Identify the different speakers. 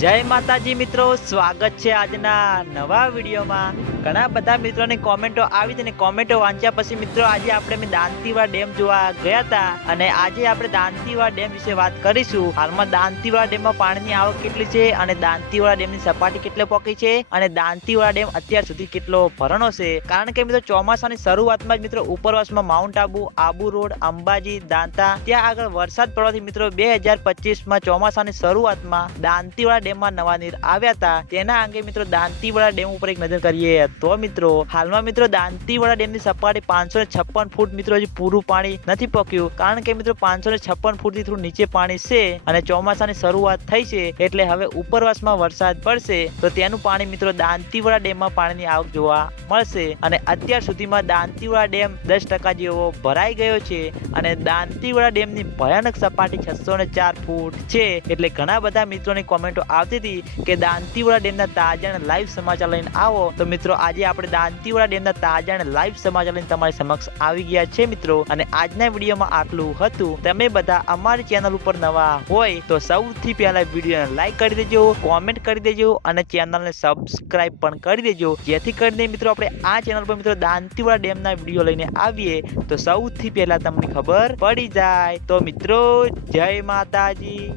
Speaker 1: જય માતાજી મિત્રો, સ્વાગત છે આજના નવા વિડીયોમાં. ઘણા બધા મિત્રોની કોમેન્ટો આવી હતી કોમેન્ટો વાંચ્યા પછી મિત્રો આજે આપણે મેં ડેમ જોવા ગયા હતા અને આજે આપણે દાંતીવાડા ડેમ વિશે વાત કરીશું. હાલમાં દાંતીવાડા ડેમમાં પાણીની આવક કેટલી છે અને દાંતીવાડા ડેમની સપાટી કેટલી પોકી છે અને દાંતીવાડા ડેમ અત્યાર સુધી કેટલો ભરણો છે. કારણ કે મિત્રો ચોમાસાની શરૂઆતમાં જ મિત્રો ઉપરવાસમાં માઉન્ટ આબુ આબુ રોડ, અંબાજી, દાંતા, ત્યાં આગળ વરસાદ પડવાથી મિત્રો બે હજાર પચીસમાં ચોમાસાની શરૂઆતમાં દાંતીવાડા ડેમમાં નવા નીર આવ્યા હતા. તેના અંગે મિત્રો દાંતીવાડા ડેમ ઉપર એક નજર કરીએ. તો મિત્રો, હાલમાં મિત્રો દાંતીવાડા ડેમની સપાટી પાંચસો છપ્પન ફૂટ મિત્રો હજી પૂરું પાણી નથી પક્યું. કારણ કે મિત્રો પાંચસો ને છપ્પન ફૂટથી થોડું નીચે પાણી છે અને ચોમાસાની શરૂઆત થઈ છે એટલે હવે ઉપરવાસમાં વરસાદ પડશે. તો તેનું પાણી મિત્રો દાંતીવાડા ડેમમાં પાણીની આવક જોવા મળશે. અને અત્યાર સુધીમાં દાંતીવાડા ડેમ દસ ટકા જેવો ભરાઈ ગયો છે અને દાંતીવાડા ડેમની ભયાનક સપાટી છસો ને ચાર ફૂટ છે. એટલે ઘણા બધા મિત્રોની કોમેન્ટો આવતી હતી કે દાંતીવાડા ડેમના તાજા લાઈવ સમાચાર લઈને આવો. તો મિત્રો, આજે આપણે દાંતીવાડા ડેમના તાજા લાઈવ સમાચાર લઈને તમારી સમક્ષ આવી ગયા છે મિત્રો. અને આજના વિડીયોમાં આટલું હતું. તમે બધા અમારી ચેનલ ઉપર નવા હોય તો સૌથી પહેલા વિડીયોને લાઈક કરી દેજો કોમેન્ટ કરી દેજો અને ચેનલને સબસ્ક્રાઈબ પણ કરી દેજો. જેથી કરીને મિત્રો, આપણે આ ચેનલ પર મિત્રો દાંતીવાડા ડેમના વીડિયો લઈને આવીએ તો સૌથી પહેલા તમને ખબર પડી જાય. તો મિત્રો, જય માતાજી.